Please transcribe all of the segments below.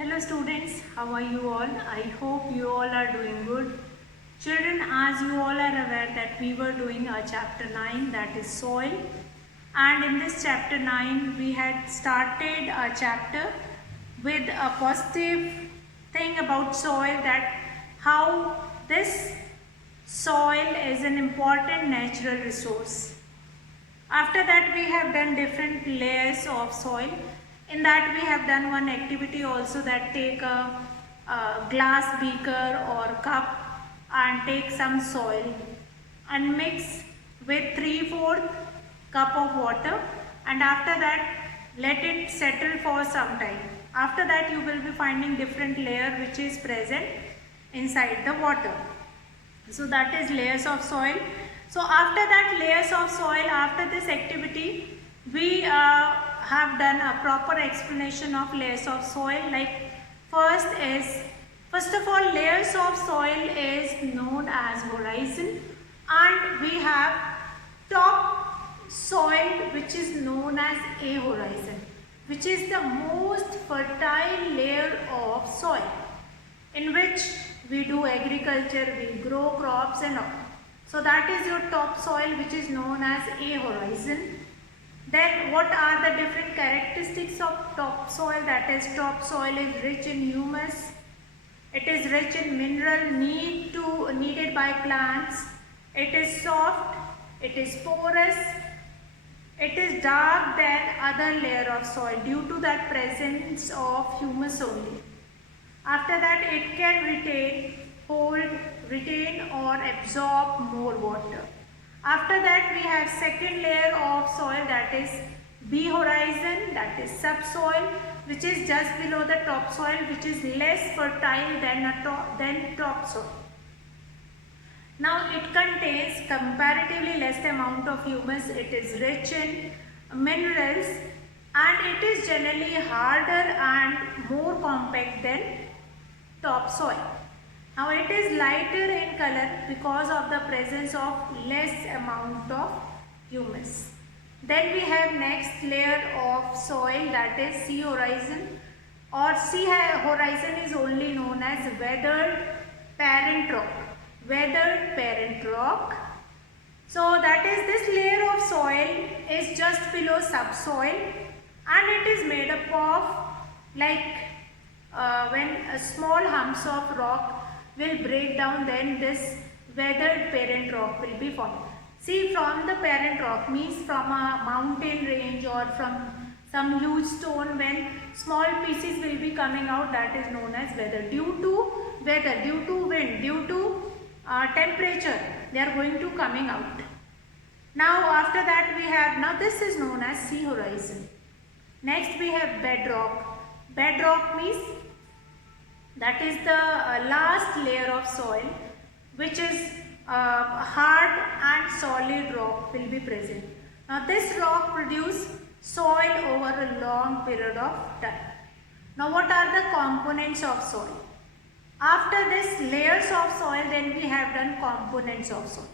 Hello students, how are you all? I hope you all are doing good. Children, as you all are aware that we were doing a chapter 9, that is soil, and in this chapter 9 we had started a chapter with a positive thing about soil, that how this soil is an important natural resource. After that we have done different layers of soil. In that we have done one activity also, that take a glass beaker or cup and take some soil and mix with 3/4 cup of water, and after that let it settle for some time. After that you will be finding different layer which is present inside the water. So that is layers of soil. So after that layers of soil, after this activity we have done a proper explanation of layers of soil. Like first of all, layers of soil is known as horizon, and we have top soil which is known as ahorizon, which is the most fertile layer of soil, in which we do agriculture, we grow crops and all. So that is your top soil, which is known as ahorizon. Then what are the different characteristics of topsoil? That is, topsoil is rich in humus, it is rich in mineral needed by plants, it is soft, it is porous, it is dark than other layer of soil due to that presence of humus only. After that it can retain or absorb more water. After that we have second layer of soil, that is B horizon, that is subsoil, which is just below the topsoil, which is less fertile than topsoil. Now it contains comparatively less amount of humus, it is rich in minerals, and it is generally harder and more compact than topsoil. Now it is lighter in color because of the presence of less amount of humus. Then we have next layer of soil, that is sea horizon, or sea horizon is only known as weathered parent rock. Weathered parent rock. So that is, this layer of soil is just below subsoil, and it is made up of, like when small humps of rock will break down, then this weathered parent rock will be formed. See, from the parent rock means from a mountain range or from some huge stone, when small pieces will be coming out, that is known as weather. Due to weather, due to wind, due to temperature, they are going to coming out. Now after that we have, now this is known as sea horizon. Next we have bedrock. Bedrock means that is the last layer of soil, which is hard and solid rock will be present. Now this rock produce soil over a long period of time. Now what are the components of soil? After this layers of soil, then we have done components of soil.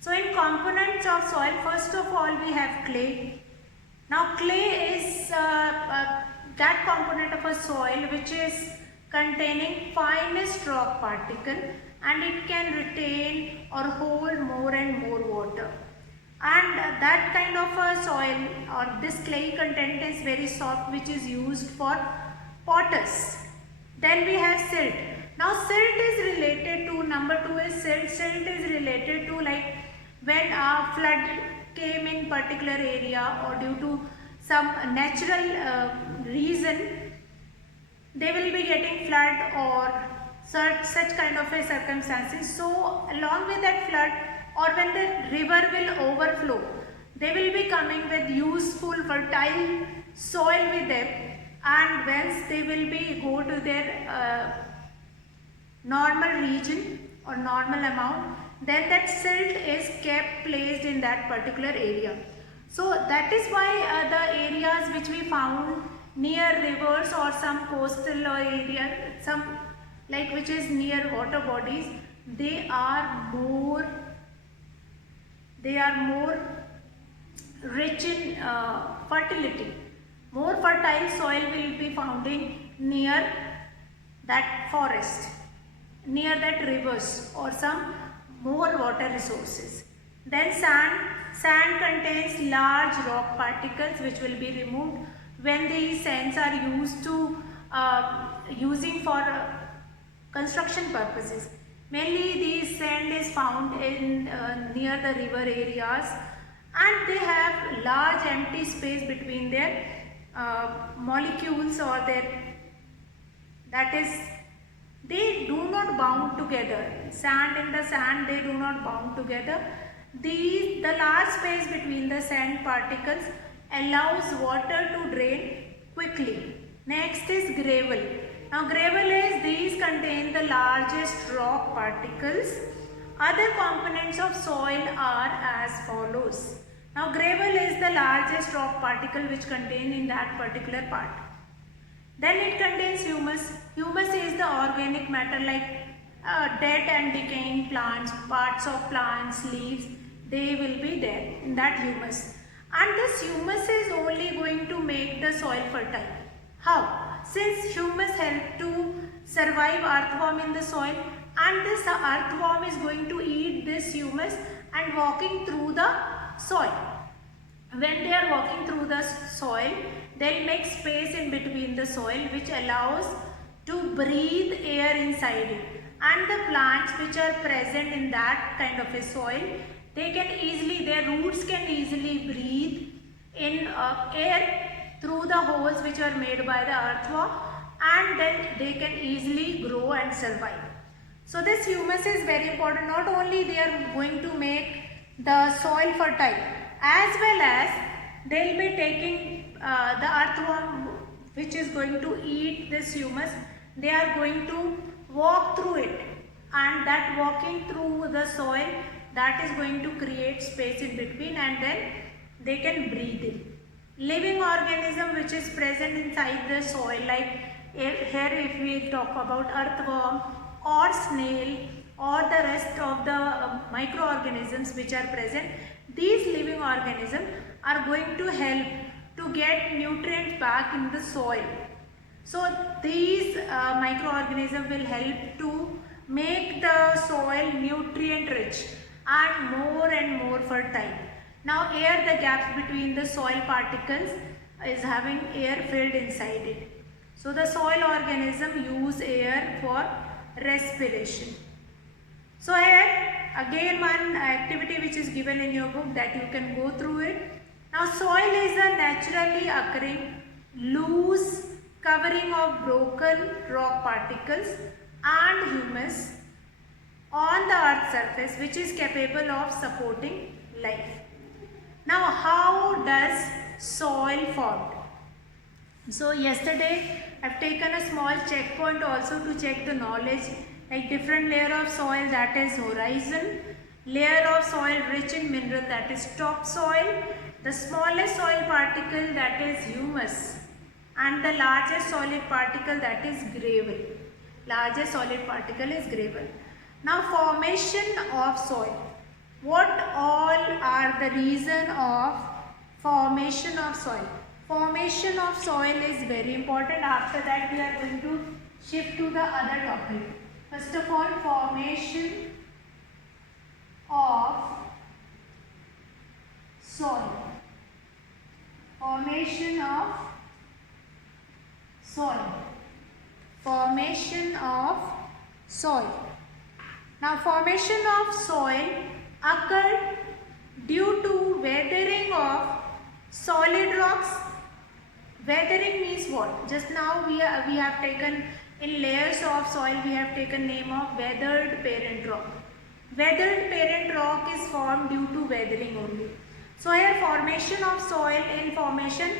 So in components of soil, first of all we have clay. Now clay is that component of a soil which is containing finest rock particle, and it can retain or hold more and more water. And that kind of a soil, or this clay content, is very soft, which is used for potters. Then we have silt. Now silt is related to, number 2 is silt. Silt is related to, like when a flood came in particular area, or due to some natural reason, they will be getting flood or such kind of a circumstances. So along with that flood, or when the river will overflow, they will be coming with useful fertile soil with them, and once they will be go to their normal region or normal amount, then that silt is kept placed in that particular area. So that is why the areas which we found near rivers or some coastal area, some like which is near water bodies, they are more rich in fertility. More fertile soil will be found in near that forest, near that rivers or some more water resources. Then sand contains large rock particles which will be removed when these sands are using for construction purposes. Mainly these sand is found in near the river areas, and they have large empty space between their molecules, or their, that is, they do not bound together. Sand in the sand, they do not bound together. The large space between the sand particles allows water to drain quickly. Next is gravel. Now gravel is, these contain the largest rock particles. Other components of soil are as follows. Now gravel is the largest rock particle which contained in that particular part. Then it contains humus. Humus is the organic matter like dead and decaying plants, parts of plants, leaves, they will be there in that humus. And this humus is only going to make the soil fertile. How? Since humus help to survive earthworm in the soil, and this earthworm is going to eat this humus and walking through the soil. When they are walking through the soil, they will make space in between the soil which allows to breathe air inside it. And the plants which are present in that kind of a soil, they can easily, their roots can easily breathe in air through the holes which are made by the earthworm, and then they can easily grow and survive. So this humus is very important. Not only they are going to make the soil fertile, as well as they will be taking the earthworm which is going to eat this humus, they are going to walk through it, and that walking through the soil, that is going to create space in between, and then they can breathe in. Living organism which is present inside the soil, like here if we talk about earthworm or snail or the rest of the microorganisms which are present, these living organisms are going to help to get nutrients back in the soil. So these microorganisms will help to make the soil nutrient rich and more fertile. Now air, the gaps between the soil particles is having air filled inside it. So the soil organism use air for respiration. So here again one activity which is given in your book that you can go through it. Now soil is a naturally occurring loose covering of broken rock particles and humus on the earth's surface which is capable of supporting life. Now how does soil form? So yesterday I have taken a small checkpoint also to check the knowledge, like different layer of soil, that is horizon, layer of soil rich in mineral, that is topsoil, the smallest soil particle, that is humus, and the largest solid particle, that is gravel. Largest solid particle is gravel. Now formation of soil. What all are the reason of formation of soil? Formation of soil is very important. After that we are going to shift to the other topic. First of all, formation of soil. Formation of soil. Formation of soil. Now formation of soil occurred due to weathering of solid rocks. Weathering means what? Just now we have taken in layers of soil, we have taken name of weathered parent rock. Weathered parent rock is formed due to weathering only. So here formation of soil, in formation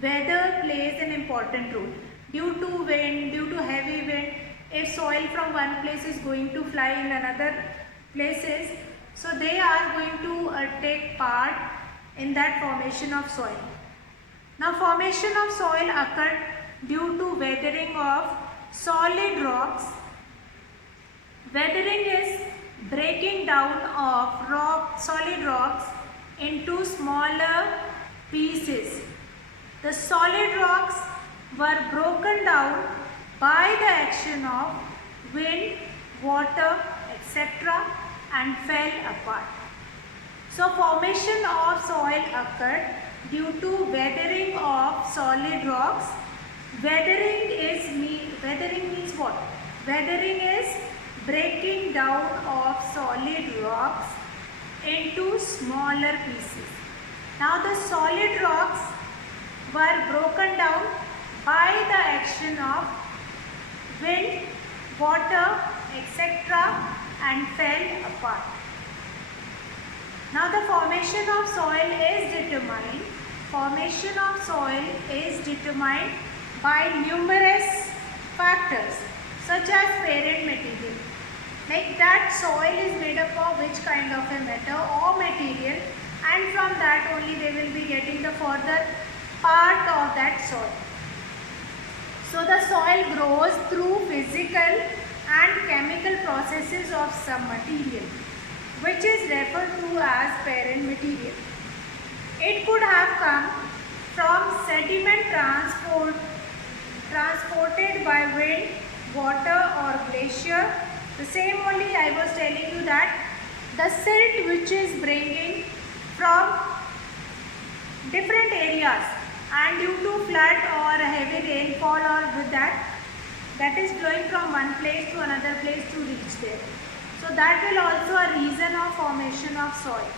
weather plays an important role. Due to wind, due to heavy wind, if soil from one place is going to fly in another places, so they are going to take part in that formation of soil. Now formation of soil occurred due to weathering of solid rocks. Weathering is breaking down of solid rocks into smaller pieces. The solid rocks were broken down by the action of wind, water, etc. and fell apart. So formation of soil occurred due to weathering of solid rocks. Weathering means what? Weathering is breaking down of solid rocks into smaller pieces. Now the solid rocks were broken down by the action of wind, water, etc. and fell apart. Now the formation of soil is determined by numerous factors such as parent material. Like that soil is made up of which kind of a matter or material, and from that only they will be getting the further part of that soil. So the soil grows through physical and chemical processes of some material, which is referred to as parent material. It could have come from sediment transported by wind, water or glacier. The same only I was telling you that the silt which is bringing from different areas and due to flood or heavy rainfall or with that is flowing from one place to another place to reach there. So that will also a reason of formation of soil.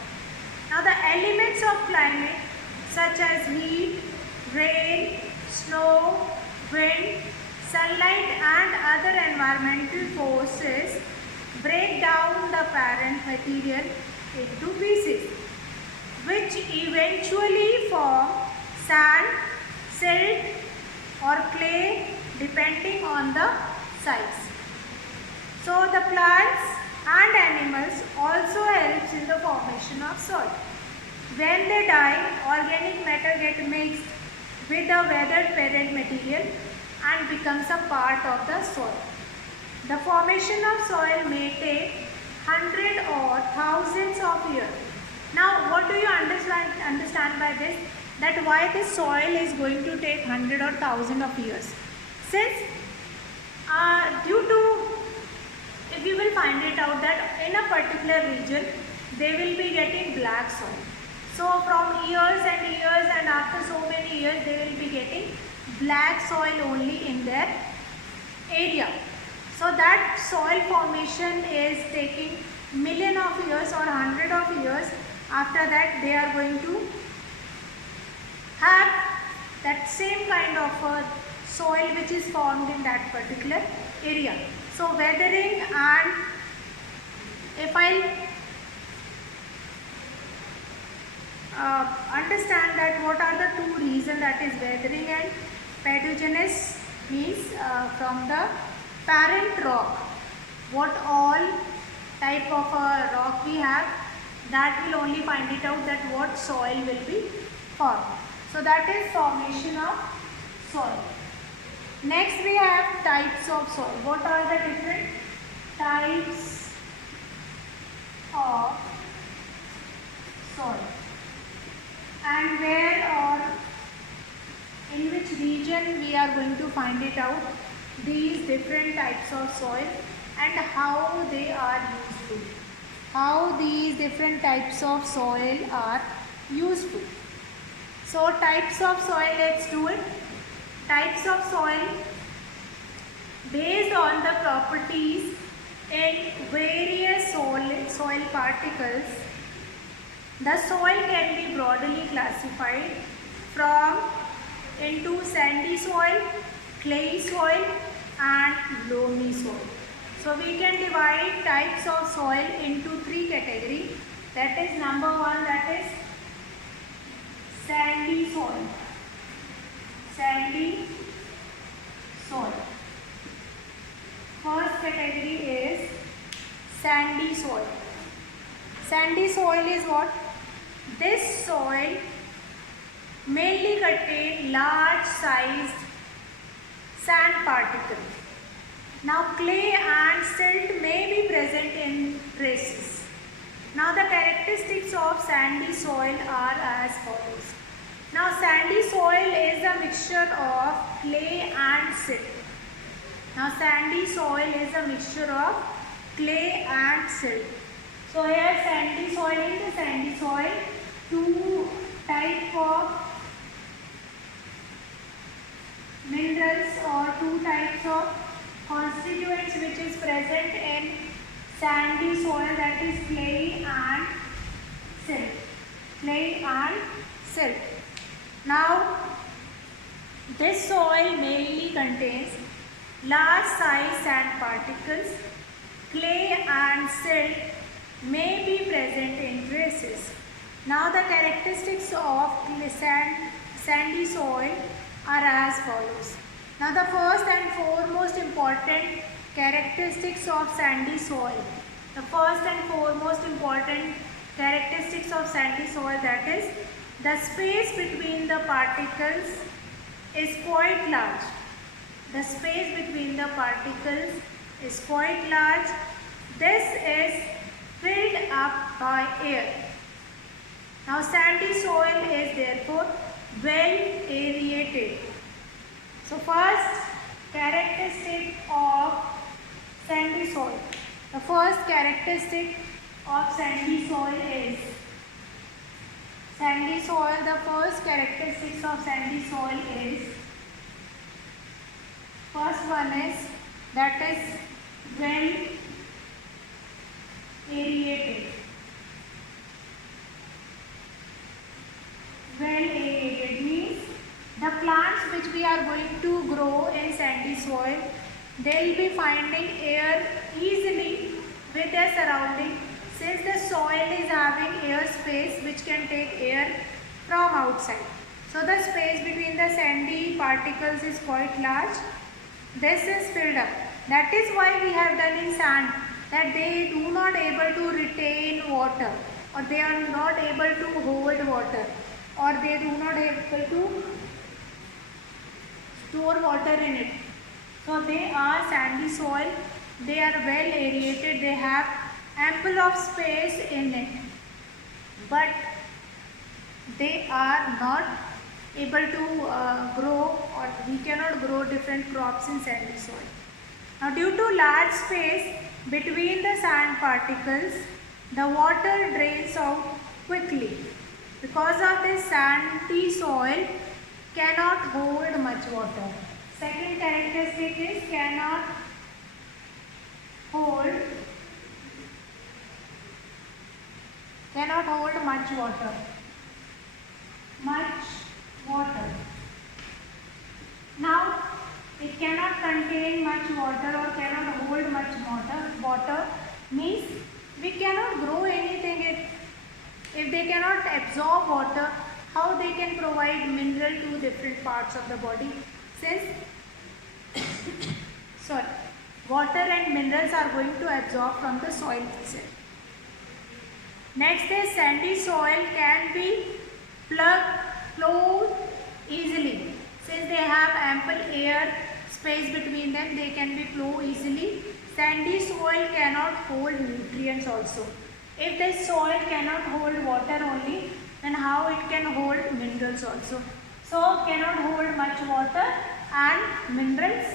Now the elements of climate such as heat, rain, snow, wind, sunlight and other environmental forces break down the parent material into pieces, which eventually form sand, silt or clay depending on the size. So the plants and animals also helps in the formation of soil. When they die, organic matter get mixed with the weathered parent material and becomes a part of the soil. The formation of soil may take hundreds or thousands of years. Now what do you understand by this? That why this soil is going to take hundred or thousand of years? Since due to, if you will find it out that in a particular region they will be getting black soil. So from years and after so many years they will be getting black soil only in their area. So that soil formation is taking million of years or hundred of years. After that they are going to have that same kind of soil which is formed in that particular area. So weathering, and if I understand that what are the two reasons, that is weathering and pathogenesis means from the parent rock, what all type of rock we have, that will only find it out that what soil will be formed. So that is formation of soil. Next we have types of soil. What are the different types of soil and where or in which region we are going to find it out, these different types of soil and how they are useful. How these different types of soil are useful. So types of soil, let's do it. Types of soil based on the properties in various soil particles. The soil can be broadly classified into sandy soil, clay soil and loamy soil. So we can divide types of soil into three categories. That is number one, that is sandy soil. Sandy soil. First category is sandy soil. Sandy soil is what? This soil mainly contains large sized sand particles. Now clay and silt may be present in traces. Now the characteristics of sandy soil are as follows. Now sandy soil is a mixture of clay and silt. Now sandy soil is a mixture of clay and silt. So here sandy soil, in the sandy soil, two type of minerals or two types of constituents which is present in sandy soil, that is clay and silt. Clay and silt. Now this soil mainly contains large size sand particles. Clay and silt may be present in traces. Now the characteristics of sandy soil are as follows. Now the first and foremost important characteristics of sandy soil. The first and foremost important characteristics of sandy soil, that is the space between the particles is quite large. The space between the particles is quite large. This is filled up by air. Now sandy soil is therefore well aerated. So first characteristic of sandy soil. The first characteristic of sandy soil is the first characteristics of sandy soil is, first one is that is well aerated. Well aerated means the plants which we are going to grow in sandy soil, they will be finding air easily with their surrounding, since the soil is having air space which can take air from outside. So the space between the sandy particles is quite large. This is filled up. That is why we have done in sand that they do not able to retain water, or they are not able to hold water, or they do not able to store water in it. So they are sandy soil, they are well aerated, they have ample of space in it, but they are not able to grow, or we cannot grow different crops in sandy soil. Now due to large space between the sand particles, the water drains out quickly. Because of this, sandy soil cannot hold much water. Second characteristic is cannot hold much water. Now it cannot contain much water or cannot hold much water means we cannot grow anything. If they cannot absorb water, how they can provide mineral to different parts of the body, since water and minerals are going to absorb from the soil itself. Next is sandy soil can be flowed easily. Since they have ample air space between them, they can be flow easily. Sandy soil cannot hold nutrients also. If the soil cannot hold water only, then how it can hold minerals also? So cannot hold much water and minerals.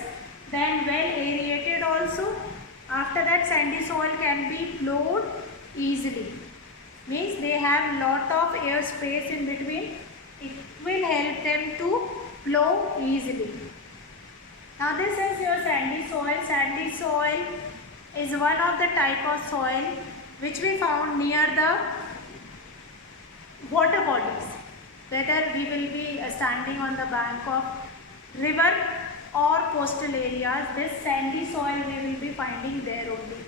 Then well aerated also. After that, sandy soil can be flowed easily. Means they have lot of air space in between. It will help them to flow easily. Now this is your sandy soil. Sandy soil is one of the type of soil which we found near the water bodies. Whether we will be standing on the bank of river or coastal areas, this sandy soil we will be finding there only.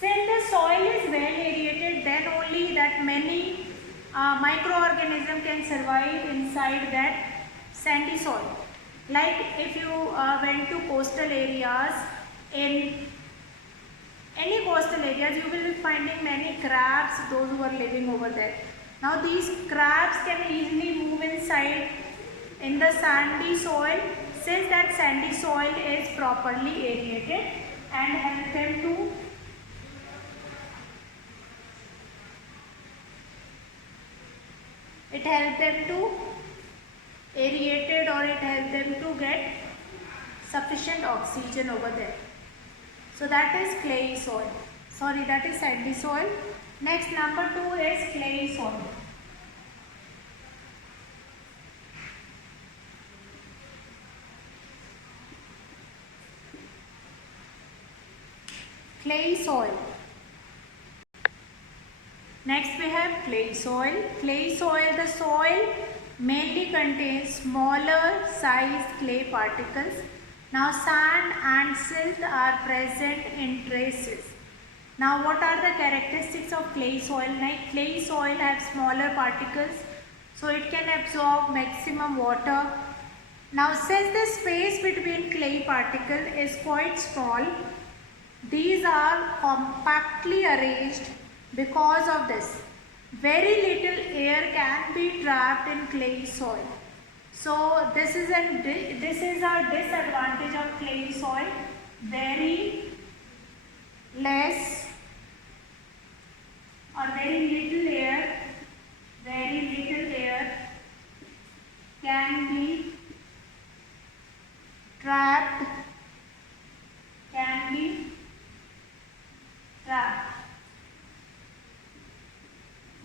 Since the soil is well aerated, then only that many microorganisms can survive inside that sandy soil. Like if you went to coastal areas, in any coastal areas you will be finding many crabs, those who are living over there. Now these crabs can easily move inside in the sandy soil, since that sandy soil is properly aerated and help them to aerated, or it helps them to get sufficient oxygen over there. So that is clay soil. Sorry, that is sandy soil. Next, number 2 is clay soil. Clay soil. Next we have clay soil. Clay soil, the soil mainly contains smaller sized clay particles. Now sand and silt are present in traces. Now what are the characteristics of clay soil? Like clay soil has smaller particles, so it can absorb maximum water. Now since the space between clay particle is quite small, these are compactly arranged. Because of this, very little air can be trapped in clay soil. So this is a disadvantage of clay soil. Very less or very little air can be trapped.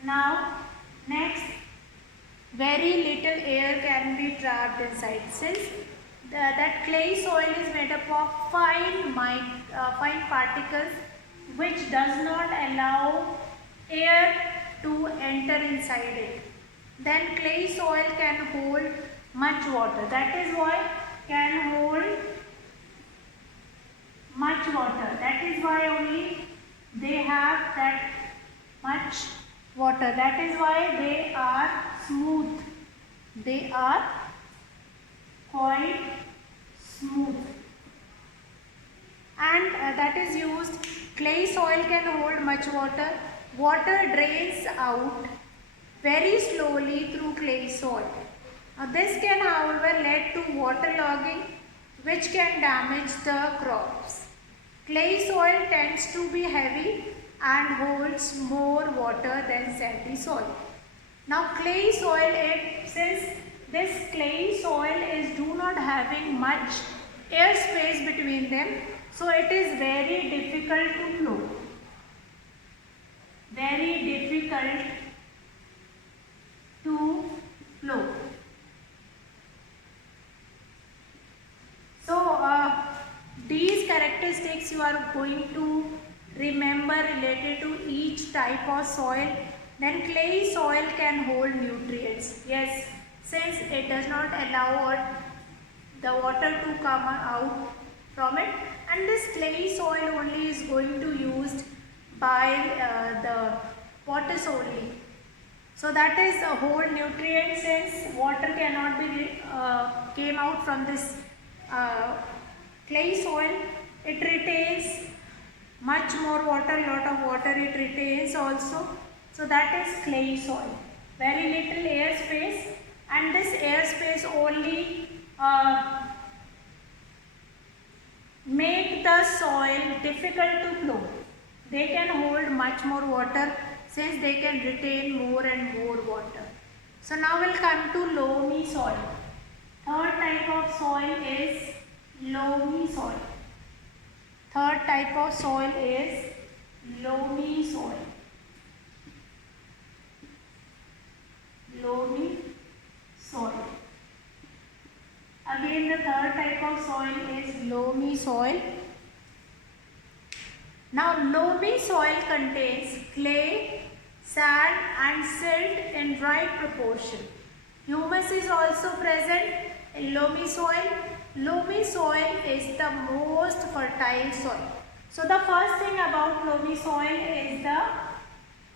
Now, next, very little air can be trapped inside. Since that clay soil is made up of fine particles which does not allow air to enter inside it. Then clay soil can hold much water. That is why can hold much water. That is why only they have that much water. That is why they are smooth. They are quite smooth. And that is used. Clay soil can hold much water. Water drains out very slowly through clay soil. Now this can however lead to waterlogging, which can damage the crops. Clay soil tends to be heavy and holds more water than sandy soil. Now clay soil, since this clay soil is do not having much air space between them, so it is very difficult to flow. Very difficult to flow. So these characteristics you are going to remember related to each type of soil. Then clay soil can hold nutrients. Yes, since it does not allow the water to come out from it, and this clay soil only is going to used by the potters only. So that is a whole nutrient, since water cannot be came out from this clay soil. It retains much more water, lot of water it retains also. So that is clay soil. Very little air space, and this air space only make the soil difficult to flow. They can hold much more water, since they can retain more and more water. So now we'll come to loamy soil. Third type of soil is loamy soil. Third type of soil is loamy soil. Loamy soil. Again, the third type of soil is loamy soil. Now, loamy soil contains clay, sand and silt in right proportion. Humus is also present in loamy soil. Loamy soil is the most fertile soil. So the first thing about loamy soil is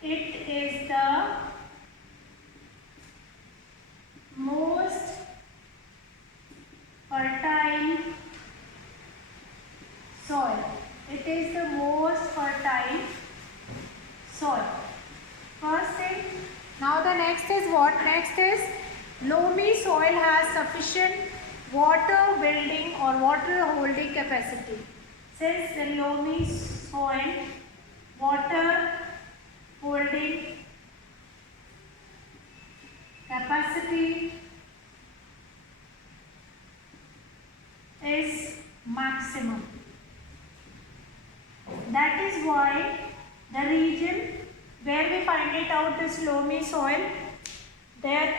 it is the most fertile soil. It is the most fertile soil. First thing. Now the next is what? Next is loamy soil has sufficient water building or water holding capacity. Since the loamy soil water holding capacity is maximum. That is why the region where we find it out, this loamy soil, their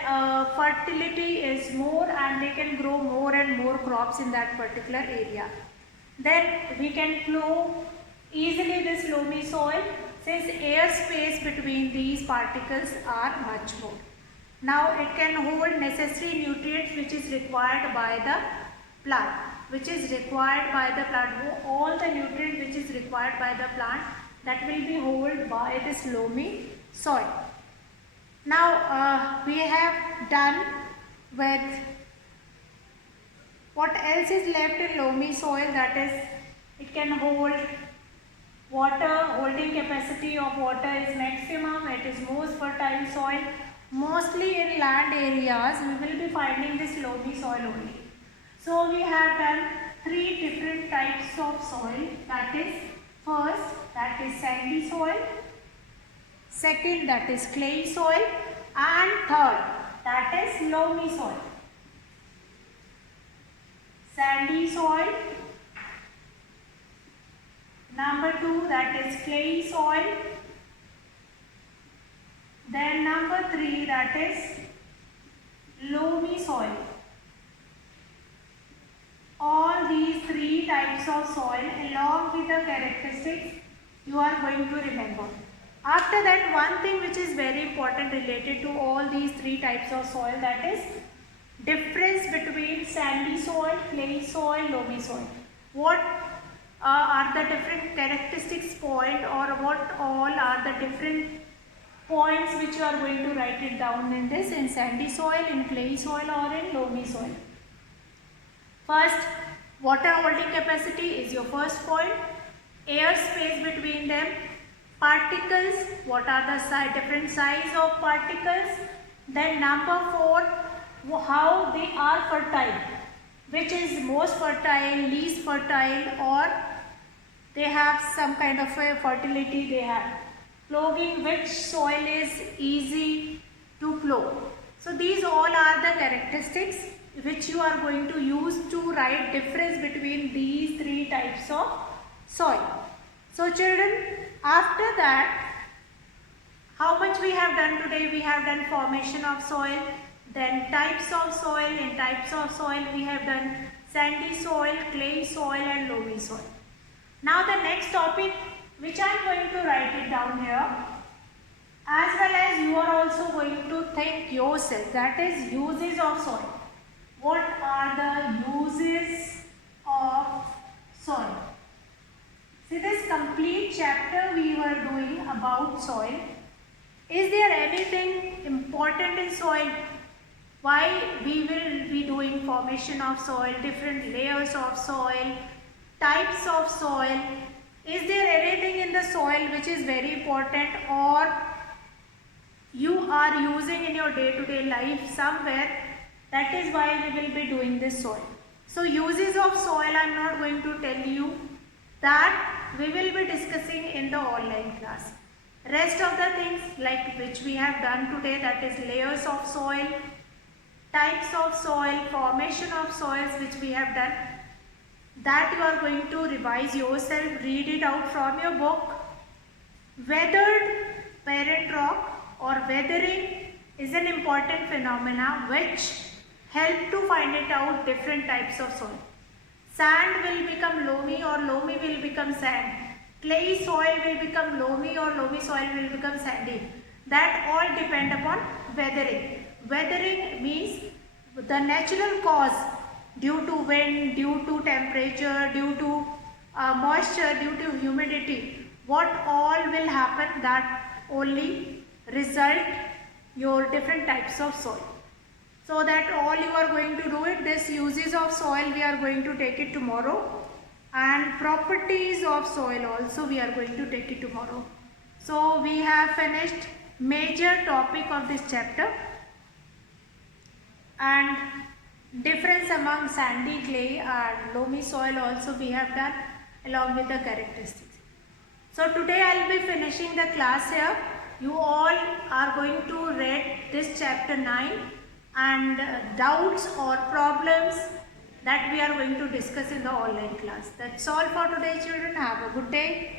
fertility is more and they can grow more and more crops in that particular area. Then we can plow easily this loamy soil since air space between these particles are much more. Now it can hold necessary nutrients which is required by the plant. All the nutrients which is required by the plant, that will be held by this loamy soil. Now we have done with what else is left in loamy soil, that is it can hold water, holding capacity of water is maximum, it is most fertile soil. Mostly in land areas we will be finding this loamy soil only. So we have done 3 different types of soil, that is first, that is sandy soil, second, that is clay soil, and third, that is loamy soil. Sandy soil, number 2, that is clay soil, then number 3, that is loamy soil. All these 3 types of soil along with the characteristics you are going to remember. After that, one thing which is very important related to all these 3 types of soil, that is difference between sandy soil, clay soil, loamy soil. What are the different characteristics point, or what all are the different points which you are going to write it down in this, in sandy soil, in clay soil, or in loamy soil. First, water holding capacity is your first point. Air space between them. Particles, what are the different size of particles. Then number 4, how they are fertile. Which is most fertile, least fertile, or they have some kind of a fertility they have. Ploughing, which soil is easy to plough. So these all are the characteristics which you are going to use to write difference between these 3 types of soil. So children, after that, how much we have done today? We have done formation of soil, then types of soil. In types of soil we have done sandy soil, clay soil, and loamy soil. Now the next topic which I am going to write it down here, as well as you are also going to think yourself, that is uses of soil. What are the uses of soil? See, this complete chapter we were doing about soil. Is there anything important in soil? Why we will be doing formation of soil, different layers of soil, types of soil. Is there anything in the soil which is very important, or you are using in your day-to-day life somewhere? That is why we will be doing this soil. So uses of soil I am not going to tell you, that we will be discussing in the online class. Rest of the things like which we have done today, that is layers of soil, types of soil, formation of soils which we have done, that you are going to revise yourself, read it out from your book. Weathered parent rock or weathering is an important phenomena which help to find it out different types of soil. Sand will become loamy or loamy will become sand. Clay soil will become loamy or loamy soil will become sandy. That all depend upon weathering. Weathering means the natural cause due to wind, due to temperature, due to moisture, due to humidity. What all will happen, that only result your different types of soil. So that all you are going to do it, this uses of soil we are going to take it tomorrow, and properties of soil also we are going to take it tomorrow. So we have finished major topic of this chapter, and difference among sandy, clay and loamy soil also we have done along with the characteristics. So today I will be finishing the class here. You all are going to read this chapter 9, and doubts or problems that we are going to discuss in the online class. That's all for today, children. Have a good day.